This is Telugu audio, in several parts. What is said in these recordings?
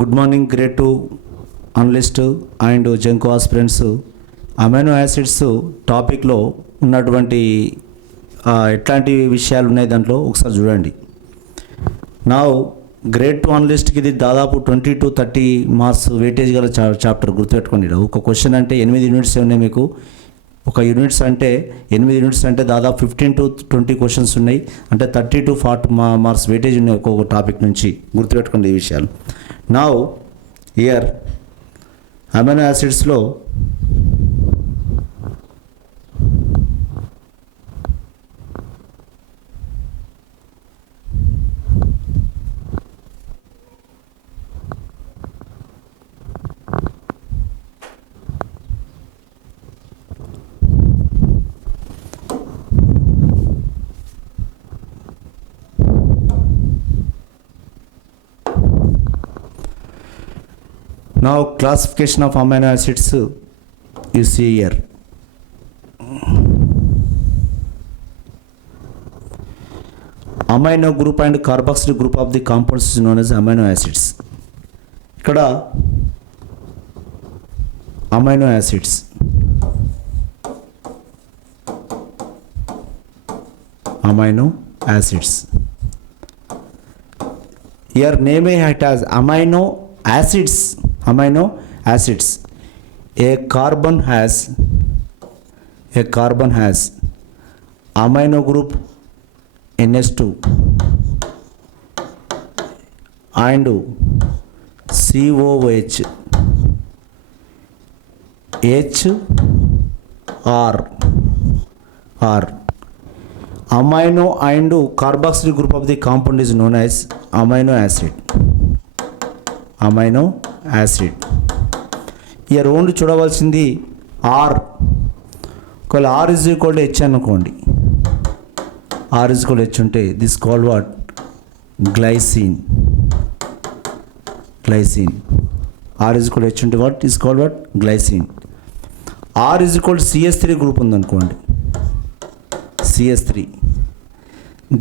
Good morning grade 2 analyst and GENCO aspirants. Amino acids టాపిక్లో ఉన్నటువంటి ఎట్లాంటి విషయాలు ఉన్నాయి దాంట్లో ఒకసారి చూడండి. నా గ్రేడ్ 2 అనలిస్ట్కి ఇది దాదాపు 20 to 30 మార్క్స్ వెయిటేజ్ గల చాప్టర్. గుర్తుపెట్టుకోండి, ఒక క్వశ్చన్ అంటే 8 యూనిట్స్ ఉన్నాయి మీకు. ఒక యూనిట్స్ అంటే 8 యూనిట్స్ అంటే దాదాపు 15 to 20 క్వశ్చన్స్ ఉన్నాయి. అంటే 30 to 40 మార్క్స్ వెయిటేజ్ ఉన్నాయి ఒక్కొక్క టాపిక్ నుంచి. గుర్తుపెట్టుకోండి ఈ విషయాలు. నౌ హియర్ అమైనో యాసిడ్స్లో Now classification of amino acids you see here. Amino group and carboxyl group of the compounds is known as amino acids. Ikkada amino acids here name it as amino acids. A carbon has amino group NH2 and COOH HR amino and carboxyl group of the compound is known as amino acid. Here only చూడవలసింది ఆర్. ఒకవేళ R is equal to H అనుకోండి, ఆర్ ఇజ్ ఈక్వల్ హెచ్ ఉంటే this called what glycine. R is equal H ఉంటే what is called what glycine. R is equal CS3 group ఉందనుకోండి, CS3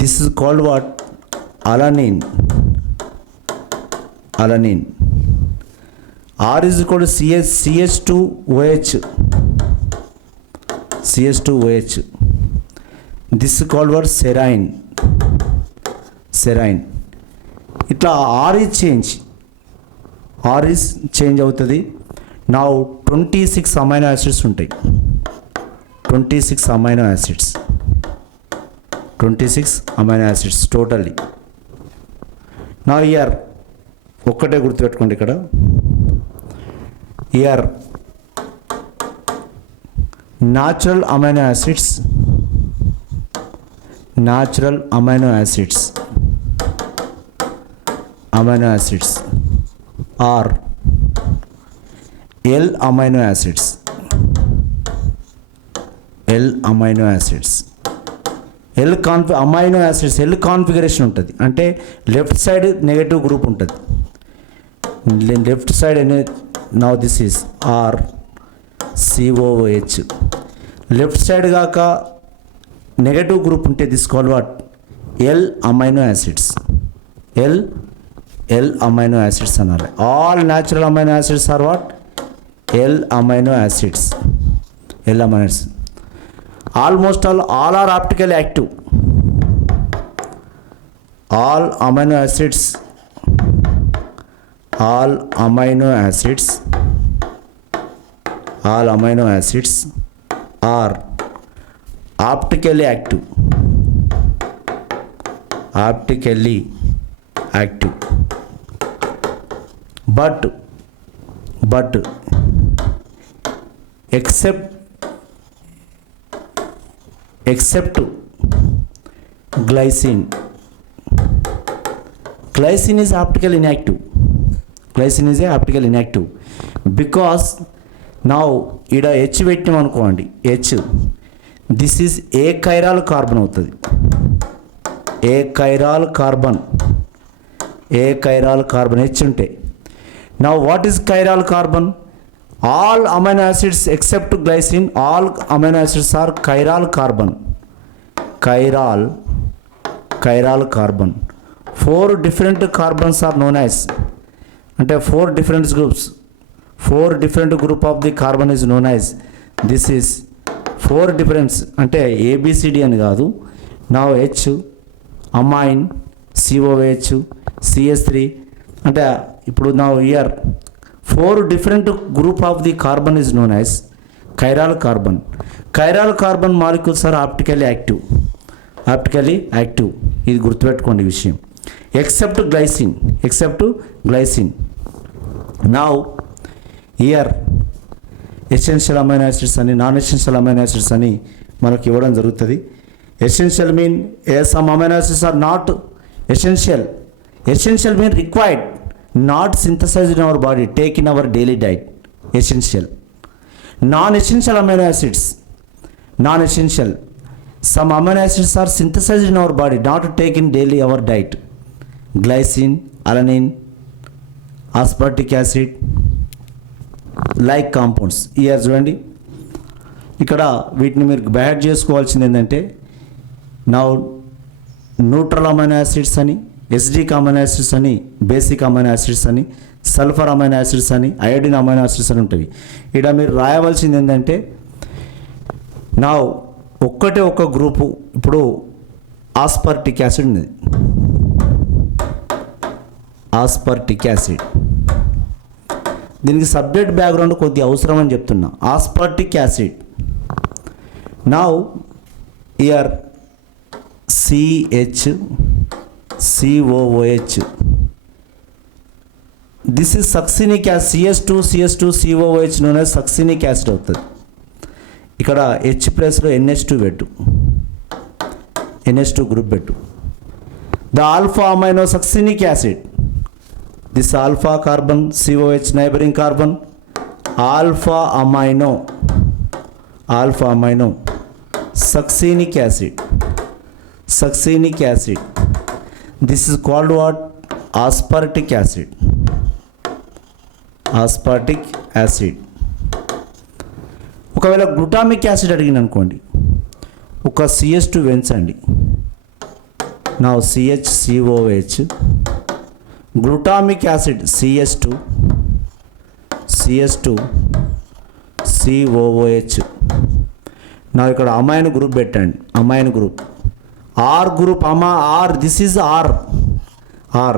this is called what alanine. R is equal to CH2OH. This is called what serine. ఇట్లా R is చేంజ్ అవుతుంది. నా 26 అమైనో యాసిడ్స్ ఉంటాయి. 26 అమైనో యాసిడ్స్ టోటల్లీ. నా ఇయర్ ఒక్కటే గుర్తుపెట్టుకోండి, ఇక్కడ here natural amino acids are L amino acids. Amino acids L configuration ఉంటుంది. అంటే లెఫ్ట్ సైడ్ నెగటివ్ గ్రూప్ ఉంటుంది. Left side now this is RCOOH. Left side కాక నెగటివ్ గ్రూప్ ఉంటే this called what L amino acids. L amino acids అనాలి. All natural amino acids are what L amino acids. Almost all are optical active. All amino acids are optically active. But except glycine is optically inactive. Because now ఇక్కడ H పెట్టినాం అనుకోండి, H this is a chiral carbon అవుతుంది. ఏ కైరాల్ కార్బన్ H ఉంటే. Now what is chiral carbon? All amino acids except glycine, all amino acids are chiral carbon. chiral carbon. 4 different carbons are known as అంటే 4 different group of the carbon is known as, this is 4 difference అంటే ABCD అని కాదు. now H amine COH CS3 అంటే ఇప్పుడు now here 4 different group of the carbon is known as chiral carbon. chiral carbon molecules are optically active. ఇది గుర్తుపెట్టుకోండి విషయం. except glycine. now here essential amino acids అని నాన్ ఎసెన్షియల్ అమైనో యాసిడ్స్ అని మనకు ఇవ్వడం జరుగుతుంది. essential mean some amino acids are not essential mean required, not synthesized in our body, take in our daily diet. essential. non-essential amino acids, some amino acids are synthesized in our body, not taken daily our diet. glycine, alanine, aspartic acid, like compounds. Year చూడండి, ఇక్కడ వీటిని మీరు బ్యాడ్ చేసుకోవాల్సింది ఏంటంటే న్యూట్రల్ అమైనో యాసిడ్స్ అని, ఎస్డిక్ అమైనో యాసిడ్స్ అని, బేసిక్ అమైనో యాసిడ్స్ అని, సల్ఫర్ అమైనో యాసిడ్స్ అని, అయోడిన్ అమైనో యాసిడ్స్ అని ఉంటాయి. ఇక్కడ మీరు రాయవలసింది ఏంటంటే ఒక గ్రూపు, ఇప్పుడు ఆస్పర్టిక్ యాసిడ్ ఉన్నది, ఆస్పర్టిక్ యాసిడ్, దీనికి సబ్జెక్ట్ బ్యాక్గ్రౌండ్ కొద్దిగా అవసరం అని చెప్తున్నా. Aspartic acid here CHCOOH, this is succinic acid. CS2COOH known as succinic acid అవుతుంది. ఇక్కడ H ప్లస్లో NH2 పెట్టు, NH2 గ్రూప్ పెట్టు. The alpha amino succinic acid, this alpha carbon COH neighboring carbon, alpha amino succinic acid, this is called what? aspartic acid. ఒకవేళ గ్లూటామిక్ యాసిడ్ అడిగిన అనుకోండి, ఒక CS2 పెంచండి, CHCOH, గ్లూటామిక్ యాసిడ్ CS2COOH. ఇక్కడ అమైన్ గ్రూప్ పెట్టండి, amine group, R group, this is R,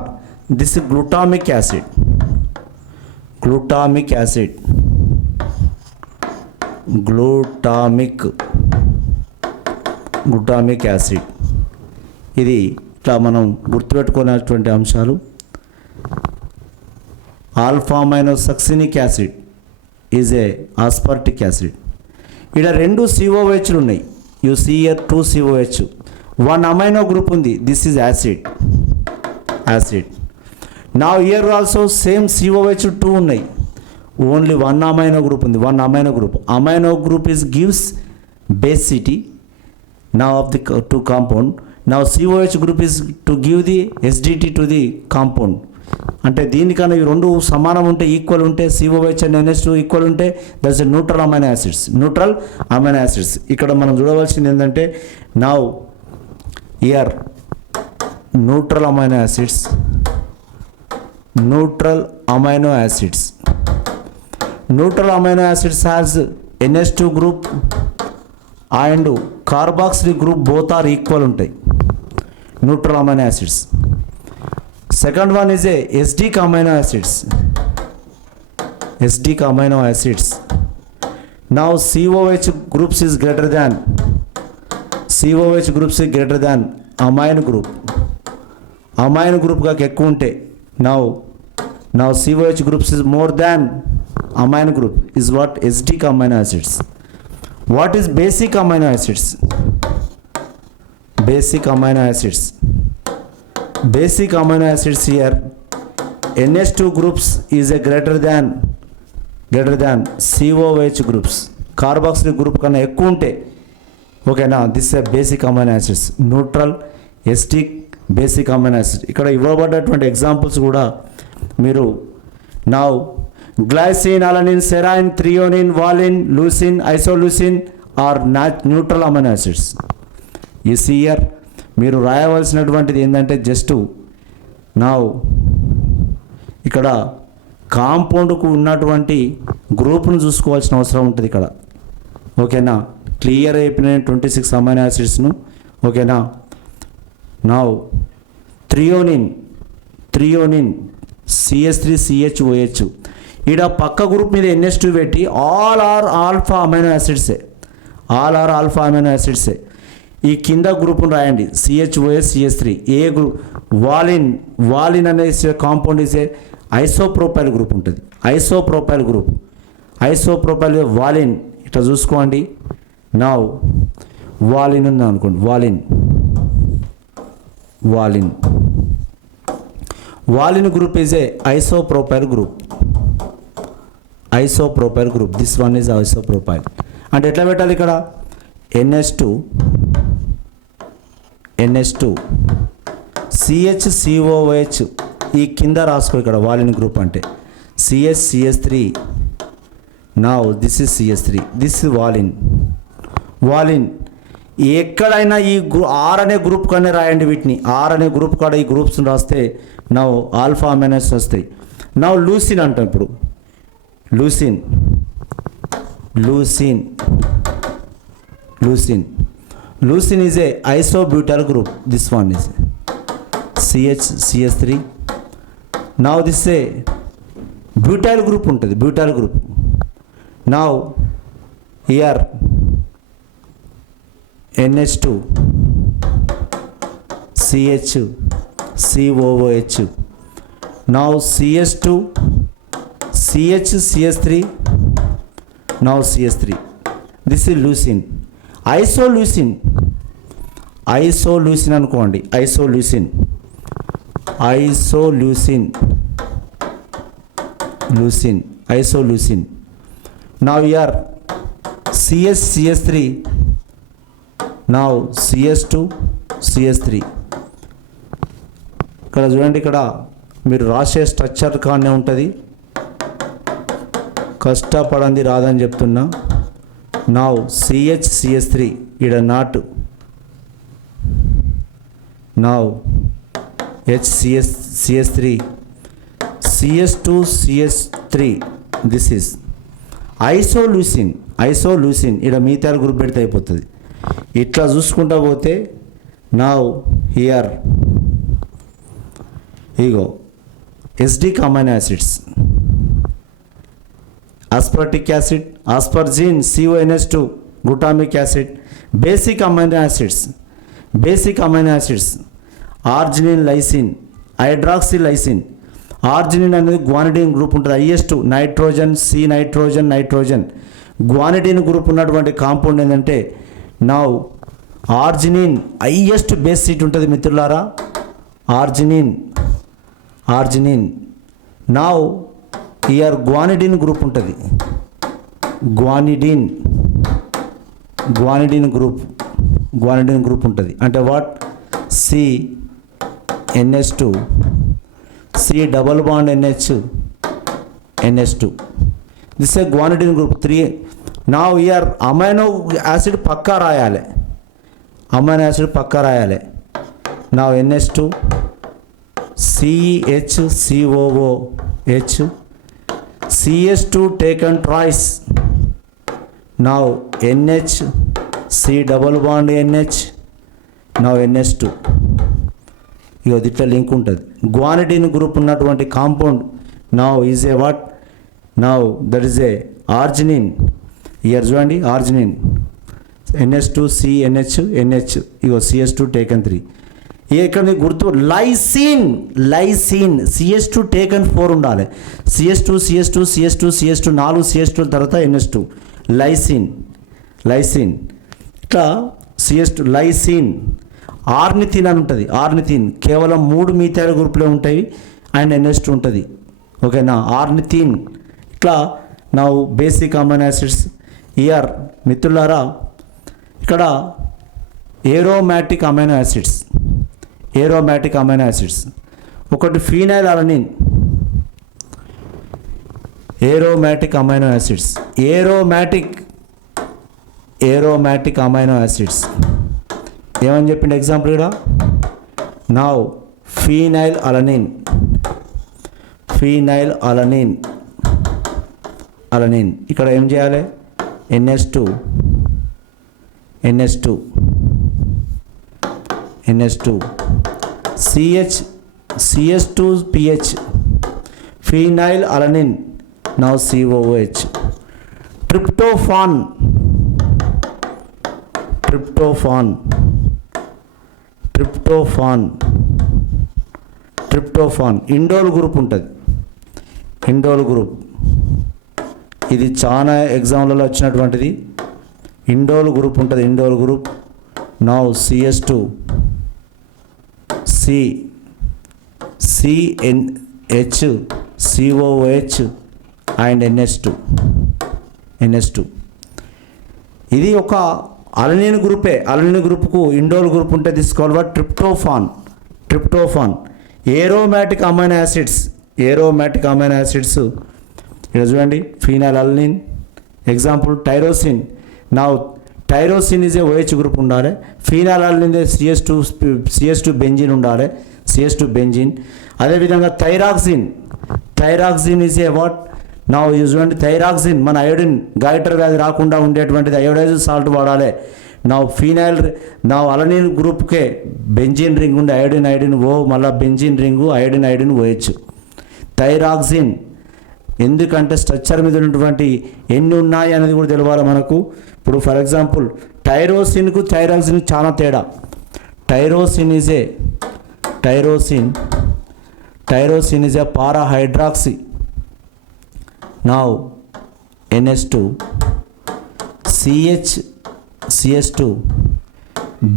this glutamic acid, glutamic acid. ఇది ఇట్లా మనం గుర్తుపెట్టుకునేటువంటి అంశాలు. Alpha amino succinic acid is a aspartic acid. ఇక్కడ 2 COHలు ఉన్నాయి, you see here 2 COH, 1 amino group ఉంది, this is acid. Now here also same COH 2 ఉన్నాయి, ఓన్లీ 1 అమైనో గ్రూప్ ఉంది, 1 amino group is gives basicity now of the two compound. Now COH group is to give the SDT to the compound. అంటే దీనికన్నా ఈ రెండు సమానం ఉంటే, ఈక్వల్ ఉంటే, COH అండ్ NH2 ఈక్వల్ ఉంటే, that's a neutral amino acids. ఇక్కడ మనం చూడవలసింది ఏంటంటే here neutral amino acids has NH2 group and carboxylic group, both are equal ఉంటాయి, neutral amino acids. Second one is a acidic amino acids. Now COH groups is greater than amine group కాక ఎక్కువ ఉంటే, now COH groups is more than amine group is what? Acidic amino acids. What is basic amino acids? Basic amino acids here, NH2 groups is a greater than COH groups. Carboxylic group కన్నా ఎక్కువ ఉంటే, ఓకేనా, this is a basic amino acids. Neutral, acidic, basic amino acid. ఇక్కడ ఇవ్వబడ్డటువంటి ఎగ్జాంపుల్స్ కూడా మీరు glycine, alanine, serine, threonine, valine, leucine, isoleucine are neutral amino acids. ఈ సియర్ మీరు రాయవలసినటువంటిది ఏంటంటే, జస్ట్ ఇక్కడ కాంపౌండ్కు ఉన్నటువంటి గ్రూప్ను చూసుకోవాల్సిన అవసరం ఉంటుంది ఇక్కడ. ఓకేనా, క్లియర్ అయిపోయిన 26 అమైనో యాసిడ్స్ను. ఓకేనా, నౌ థ్రియోనిన్ CH3CHOH. ఈడ పక్క గ్రూప్ మీద NH2 పెట్టి ఆల్ ఆర్ ఆల్ఫా అమైనో యాసిడ్సే. ఈ కింద గ్రూప్ను రాయండి, CHOH CH3. ఏ గ్రూప్? వాలిన్ అనే కాంపౌండ్ ఇసే ఐసోప్రోపైల్ గ్రూప్ ఉంటుంది. ఐసోప్రోపైల్ వాలిన్ ఇట్లా చూసుకోండి. నా వాలిన్ ఉంది అనుకోండి, valine group is a isopropyl group. This one is isopropyl. అంటే ఎట్లా పెట్టాలి ఇక్కడ? NH2 CHCOH ఈ కింద రాసుకో. ఇక్కడ వాలిన్ గ్రూప్ అంటే CH3. Now this is CH3, this is వాలిన్. ఎక్కడైనా ఈ R అనే గ్రూప్ కానీ రాయండి వీటిని. R అనే గ్రూప్ కాడ ఈ గ్రూప్స్ రాస్తే నౌ ఆల్ఫా అమైనోస్ వస్తాయి. నౌ లూసిన్ అంటాం ఇప్పుడు. Leucine is a isobutyl group. This one is CH3. Now this a butyl group ఉంటుంది, now here NH2 CHCOOH. Now CH2 CH3. Now CH3. This is leucine. Isoleucine అనుకోండి. Isoleucine. Now here CH3. Now CH2 CH3. ఇక్కడ చూడండి, ఇక్కడ మీరు రాసే స్ట్రక్చర్ కానే ఉంటుంది. కష్టపడంది రాదని చెప్తున్నా. నౌ CH3 ఈడ not. Now CH3 CH2 CH3. This is isoleucine. ఈడ మీథైల్ గ్రూప్ పెడితే అయిపోతుంది. ఇట్లా చూసుకుంటా పోతే now here ego acidic amino acids, aspartic acid, aspargine, CONH2, glutamic acid. Basic amino acids, arginine, lysine, hydroxylysine. Arginine అనేది guanidine గ్రూప్ ఉంటుంది. IS2 nitrogen, nitrogen. guanidine group ఉన్నటువంటి కాంపౌండ్ ఏంటంటే now arginine. Highest basicity ఉంటుంది మిత్రులారా, arginine. Now here guanidine group ఉంటుంది. guanidine గ్రూప్ ఉంటుంది. అంటే what? CNH2 C double bond NH2. This a guanidine group 3. Now here amino acid పక్కా రాయాలి. Now NH2 CHCOOH. CH2 taken twice. Now NH C double bond NH. Now NH2. ఇగో ఇట్లా లింక్ ఉంటుంది. guanidine గ్రూప్ ఉన్నటువంటి compound now is a what? Now that is a arginine. Year చూడండి, ఆర్జినిన్. NH2 CNH. ఇగో CH2 taken 3. ఇక్కడ గుర్తు లైసిన్. CH2 taken 4 ఉండాలి. CH2 4 CH2 తర్వాత NH2. లైసిన్. ఇట్లా CH2 లైసిన్. ఆర్నిథిన్ అని ఉంటుంది. కేవలం 3 మీథైల్ గ్రూపులే ఉంటాయి అండ్ NH2 ఉంటుంది. ఓకేనా, ఆర్నిథిన్. ఇట్లా నా బేసిక్ అమైనో యాసిడ్స్. ఇయర్ మిత్రులారా ఇక్కడ ఏరోమాటిక్ అమైనో యాసిడ్స్. ఒకటి phenylalanine. Aromatic amino acids. ఏమని చెప్పిండు ఎగ్జాంపుల్ ఇక్కడ? Now phenylalanine. Phenylalanine. Alanine ఇక్కడ ఏం చేయాలి? NH2 CH2PH phenylalanine. Now COOH. Tryptophan indole group ఉంటుంది. ఇండోల్ గ్రూప్ ఇది చాలా ఎగ్జామ్లలో వచ్చినటువంటిది. ఇండోల్ గ్రూప్ ఉంటుంది. Indole group. Now CH2 CNH COOH and NH2. ఇది ఒక అలనిన్ గ్రూపే. అలనిన్ గ్రూప్కు ఇండోల్ గ్రూప్ ఉంటే తీసుకోవాలి. ట్రిప్టోఫాన్. ఏరోమాటిక్ అమైనో యాసిడ్స్ ఇక్కడ చూడండి. Phenylalanine. Example tyrosine. నా tyrosine is A OH group ఉండాలి. ఫీనైల్ అలనిన్ CH2 బెంజిన్ ఉండాలి. CH2 benzene. అదేవిధంగా థైరాక్సిన్ ఈజ్ ఏ వాట్? నా చూడండి థైరాక్సిన్ మన అయోడిన్ గాయిటర్ వ్యాధి రాకుండా ఉండేటువంటిది. అయోడైజ్డ్ సాల్ట్ వాడాలి. నా అలనిన్ గ్రూప్కే బెంజిన్ రింగ్ ఉండే అయోడిన్ O మళ్ళీ benzene ring iodine OH. Thyroxine ఎందుకంటే స్ట్రక్చర్ మీద ఉన్నటువంటి ఎన్ని ఉన్నాయి అనేది కూడా తెలియాలి మనకు. ఇప్పుడు ఫర్ ఎగ్జాంపుల్ టైరోసిన్కు థైరాక్సిన్ చాలా తేడా. Tyrosine is a parahydroxy. Now NH2 CH2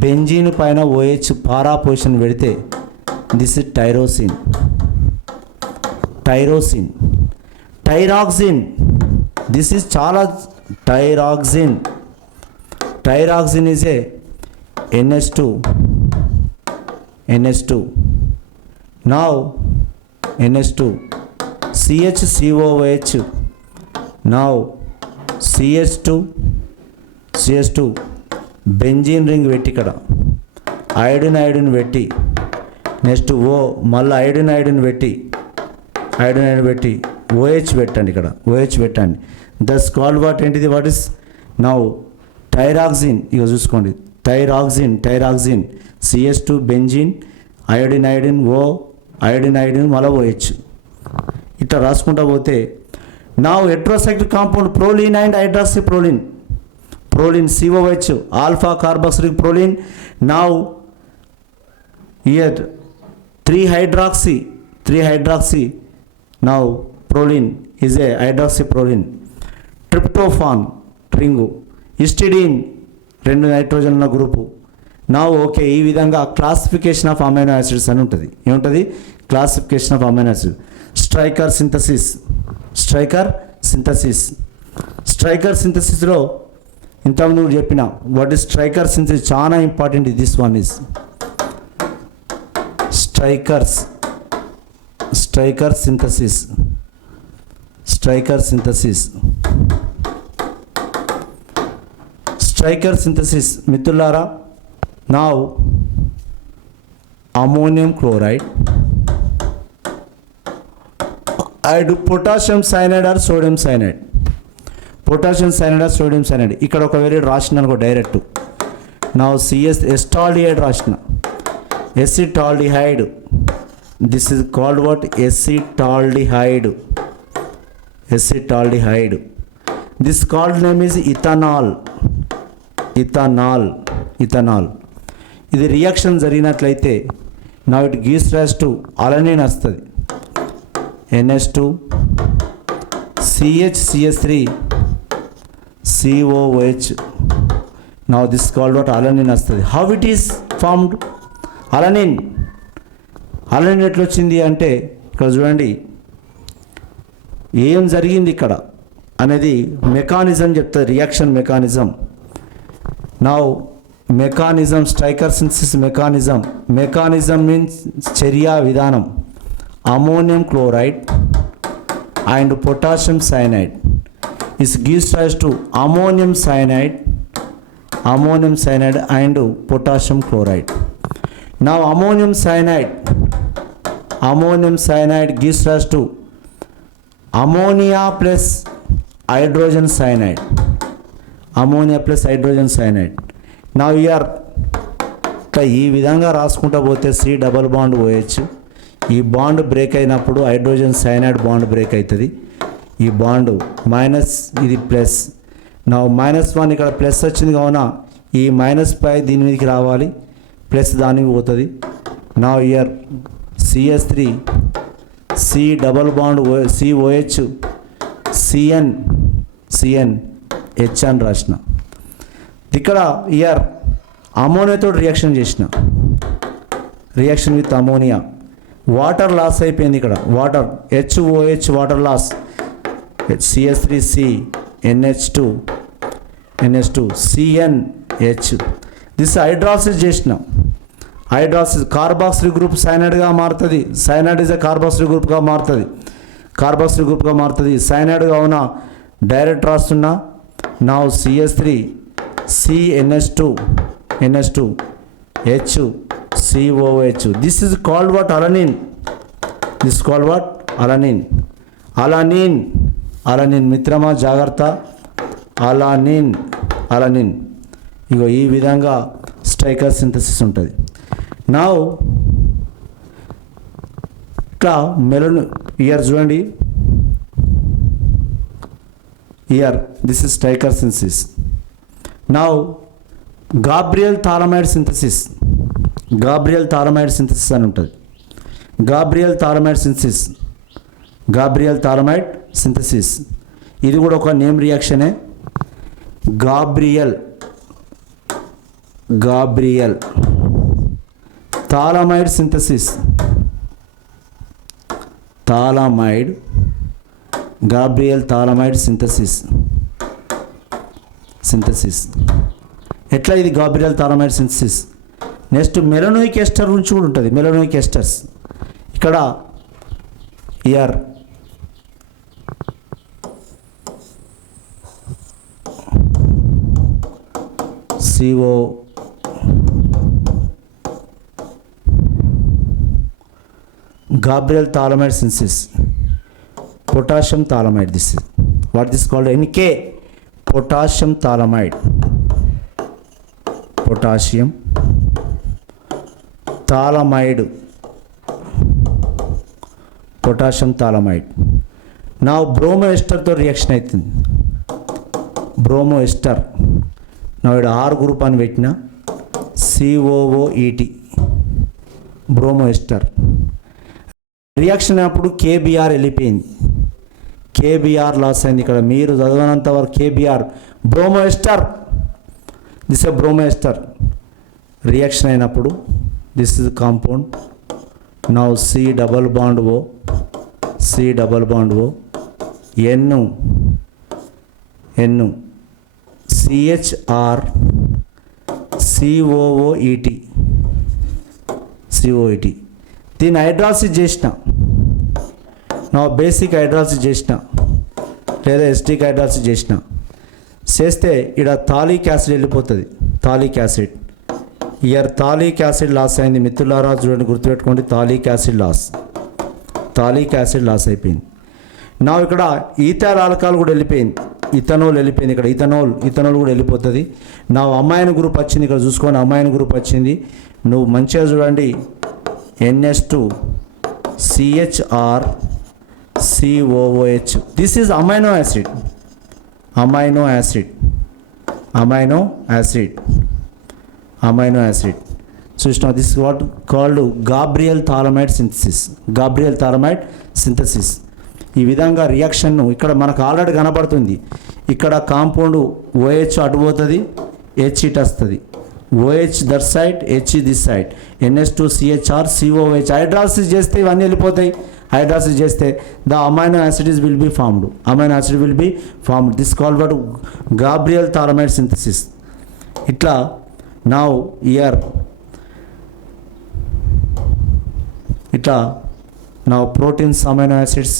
benzene పైన OH పారా పొజిషన్ పెడితే this is thyroxine. This is చాలా thyroxine is a NH2. Now NH2 CHCOOH. Now CH2 benzene ring పెట్టి ఇక్కడ అయోడిన్ పెట్టి నెక్స్ట్ O మళ్ళీ అయోడిన్ పెట్టి OH పెట్టండి. ఇక్కడ OH పెట్టండి. దస్ కాల్డ్ వాట్ ఏంటిది? What is now thyroxine. ఇక చూసుకోండి thyroxine CH2 benzene iodine O iodine మళ్ళీ OH ఇట్లా రాసుకుంటా పోతే నా heterocyclic compound proline and hydroxyproline. COH alpha carboxylic proline. Now here 3 hydroxy. Now proline is a hydroxyproline. Tryptophan ring. Histidine 2 nitrogen ఉన్న గ్రూపు. నా ఓకే. ఈ విధంగా క్లాసిఫికేషన్ ఆఫ్ అమైనో యాసిడ్స్ అని ఉంటుంది. ఏముంటుంది? Classification of amino acid. Strecker సింథసిస్లో ఇంతకుముందు చెప్పిన వాట్ ఈస్ స్ట్రైకర్ సింథసిస్ చాలా important. This one is Strecker synthesis మిత్రులారా. Now ammonium chloride and potassium cyanide or sodium cyanide. ఇక్కడ ఒక వేరే రాసిన అనుకో డైరెక్ట్. నా ఎస్టాల్డిహైడ్ రాసిన acetaldehyde. This is called what? Acetaldehyde. This called name is ethanol. ఇది రియాక్షన్ జరిగినట్లయితే నా it gives rise to alanine వస్తుంది. NH2 CH3 COOH. Now this is called what? Alanine వస్తుంది. How it is formed? Alanine ఎట్లా వచ్చింది అంటే ఇక్కడ చూడండి ఏం జరిగింది ఇక్కడ అనేది మెకానిజం చెప్తుంది. Reaction mechanism. Now mechanism Strecker synthesis mechanism means చర్యా విధానం. Ammonium chloride and potassium cyanide is gives rise to ammonium cyanide and potassium chloride. Now ammonium cyanide gives rise to ammonia plus hydrogen cyanide, ammonia plus hydrogen cyanide. నా ఇయర్ ఈ విధంగా రాసుకుంటూ పోతే సి డబల్ బాండ్ OH, ఈ బాండ్ బ్రేక్ అయినప్పుడు హైడ్రోజన్ సైనైడ్ బాండ్ బ్రేక్ అవుతుంది. ఈ బాండ్ మైనస్, ఇది ప్లస్. నా -1 ఇక్కడ ప్లస్ వచ్చింది కావున ఈ -5 దీని మీదకి రావాలి, ప్లస్ దానికి పోతుంది. నా here CS3 C double bond COH CN H అని రాసిన. ఇక్కడ ఇయర్ అమోనియాతో రియాక్షన్ చేసిన, reaction with ammonia. Water loss అయిపోయింది ఇక్కడ, water HOH water loss, CS3C NH2 CnH. This hydrolysis చేసిన, హైడ్రాసిస్ కార్బాక్సిల్ గ్రూప్ సైనైడ్గా మారుతుంది. సైనైడ్ ఇస్ ఎ కార్బాక్సిల్ గ్రూప్గా మారుతుంది, కార్బాక్సిల్ గ్రూప్గా మారుతుంది. సైనైడ్గా ఉన్న డైరెక్ట్ రాస్తున్నా. నా CS3 CnH2 H COH. This is called what? Alanine. This called what? Alanine. Alanine మిత్రమా జాగ్రత్త, అలనిన్. ఇగో ఈ విధంగా స్ట్రైకర్ సింథసిస్ ఉంటుంది. నా ఇట్లా మెలన్ ఇయర్ చూడండి, here this is Strecker synthesis. నా గాబ్రియల్ థాలమైడ్ సింథసిస్ అని ఉంటుంది. గాబ్రియల్ థాలమైడ్ సింథసిస్ ఇది కూడా ఒక నేమ్ రియాక్షనే. Gabriel phthalimide synthesis, Gabriel phthalimide synthesis. ఎట్లా ఇది Gabriel phthalimide synthesis? Next malonic ester నుంచి కూడా ఉంటుంది. మెలనోయిక్ ఎస్టర్స్ ఇక్కడ here CO Gabriel phthalimide synthesis, potassium phthalimide. This is what this called? NK potassium phthalimide. Potassium phthalimide. నా బ్రోమో ఎస్టర్తో రియాక్షన్ అవుతుంది. బ్రోమో ఎస్టర్ నా ఇక్కడ R గ్రూప్ అని పెట్టిన, COOET బ్రోమో ఎస్టర్. రియాక్షన్ అయినప్పుడు KBr వెళ్ళిపోయింది, KBr లాస్ అయింది. ఇక్కడ మీరు చదవనంత వరకు KBr bromo ester, this a bromo ester. Reaction అయినప్పుడు this is compound. Now C double bond O N CHR COOET. దీన్ని హైడ్రాసిస్ చేసిన, నా బేసిక్ హైడ్రాసిస్ చేసిన లేదా ఎస్టిక్ హైడ్రాసిస్ చేస్తే ఇక్కడ థాలిక్ యాసిడ్ వెళ్ళిపోతుంది. Phthalic acid here phthalic acid loss అయింది మిత్రులారా, చూడండి గుర్తుపెట్టుకోండి. థాలిక్ యాసిడ్ లాస్ అయిపోయింది. నా ఇక్కడ ఈథైల్ ఆల్కహాల్ కూడా వెళ్ళిపోయింది, ఇథనాల్ వెళ్ళిపోయింది. ఇక్కడ ఇథనాల్ కూడా వెళ్ళిపోతుంది. నా అమైన్ గ్రూప్ వచ్చింది, ఇక్కడ చూసుకోండి అమైన్ గ్రూప్ వచ్చింది. నువ్వు మంచిగా చూడండి, NH2 CHR COOH. This is amino acid. చూసిన this what called Gabriel phthalimide synthesis. ఈ విధంగా రియాక్షన్ను ఇక్కడ మనకు ఆల్రెడీ కనపడుతుంది. ఇక్కడ కాంపౌండ్ OH అటు పోతుంది, H ఇటు వస్తుంది. OH that side, H this side. NH2 CHR COOH. Hydrolysis చేస్తే ఇవన్నీ వెళ్ళిపోతాయి. హైడ్రాసిస్ చేస్తే the amino acids will be formed. This called what? Gabriel phthalimide synthesis. ఇట్లా నౌ ఇయర్ ఇట్లా నా ప్రోటీన్స్, అమైనో యాసిడ్స్.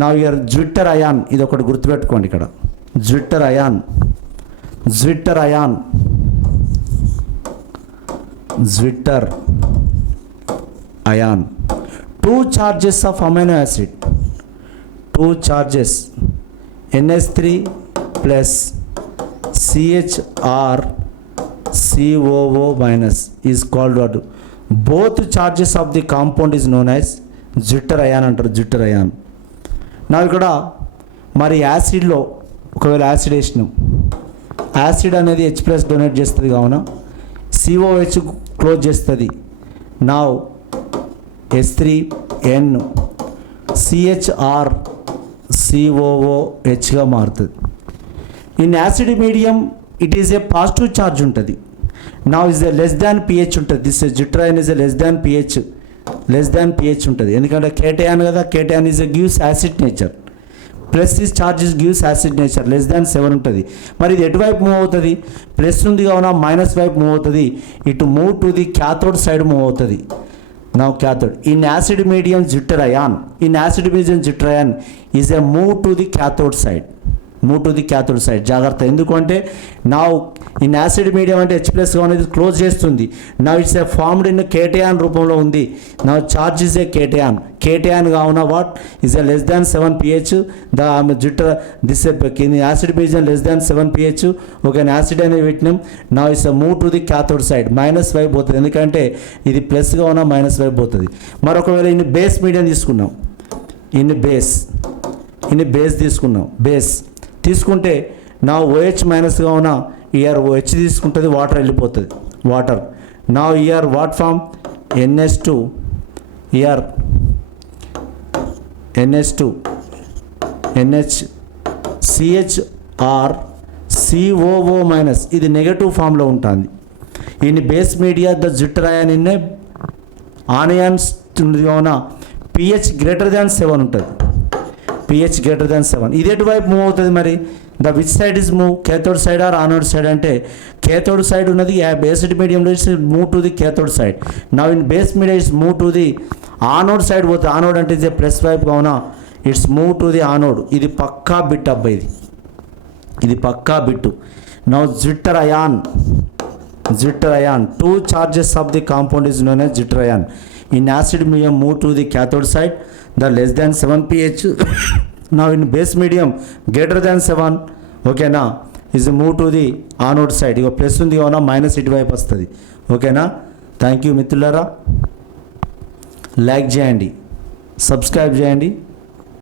నా ఇయర్ జ్విట్టర్ అయాన్, ఇది ఒకటి గుర్తుపెట్టుకోండి. ఇక్కడ zwitterion. 2 charges of amino acid, 2 two charges NH3 plus CHR COO minus is called what? Both charges of the compound is known as zwitter ion అంటారు, జిట్టర్ అయాన్. నా ఇక్కడ మరి యాసిడ్లో ఒకవేళ యాసిడ్ వేసినాం, యాసిడ్ అనేది H+ డొనేట్ చేస్తుంది కావున COH క్లోజ్ చేస్తుంది. నా H3N CHR COOHగా మారుతుంది. In acid medium it is a positive charge ఉంటుంది. నా is a less than pH ఉంటుంది. This zwitter ion is a less than pH ఉంటుంది. ఎందుకంటే కేటయాన్ కదా, cation is a gives acid nature, plus this charges gives acid nature, less than 7 ఉంటుంది. మరి ఇది ఎటువైపు మూవ్ అవుతుంది? ప్లస్ ఉంది కావున మైనస్ వైపు మూవ్ అవుతుంది. ఇటు move to the cathode side move అవుతుంది. నా cathode in acid medium zwitter ion, in acid medium zwitter ion is a move to the cathode side, జాగ్రత్త. ఎందుకంటే నా ఇన్ యాసిడ్ మీడియం అంటే H+ అనేది క్లోజ్ చేస్తుంది. నా it's a formed in cation రూపంలో ఉంది. నా చార్జ్ ఇస్ ఏ కేటయాన్ కావున what is a less than 7 pH. The zwitter this in acid medium less than 7 pH. ఒక యాసిడ్ అనేది పెట్టినాం. నా it's A move to the cathode side, minus వైపు పోతుంది. ఎందుకంటే ఇది ప్లస్ కావున మైనస్ వైపు పోతుంది. మరొకవేళ ఇన్ని బేస్ మీడియం తీసుకున్నాం, ఇన్ని బేస్ తీసుకుంటే నా OH మైనస్గా ఉన్న ఇయర్ OH తీసుకుంటుంది, వాటర్ వెళ్ళిపోతుంది. నా ఇయర్ వాట్ ఫామ్ NH2 ఇయర్ NH2 NH CHR COO minus, ఇది నెగటివ్ ఫామ్లో ఉంటుంది. In base media the jitter ion in anions కావున pH గ్రేటర్ దాన్ 7 ఉంటుంది. pH greater than 7. ఇది ఎటువైపు మూవ్ అవుతుంది? మరి the which side is move, cathode side or anode side అంటే కేథోడ్ సైడ్ ఉన్నది బేస్డ్ మీడియంలో it's move to the cathode side. నా in base medium it's move to the anode side పోతుంది. ఆనోడ్ అంటే ఇది ప్లస్ వైపు కావున it's move to the anode. ఇది పక్కా బిట్ అబ్బాయి, ఇది పక్కా బిట్టు. నా zwitter ion two charges of the compound is known as zwitter ion. In acid medium move to the cathode side, the less than 7 pH. Now in base medium greater than 7, ఓకేనా, is move to the anode side. ఇక ప్లస్ ఉంది కావున మైనస్ ఇటువైపు వస్తుంది. ఓకేనా, థ్యాంక్ యూ మిత్రులారా. లైక్ చేయండి, సబ్స్క్రైబ్ చేయండి.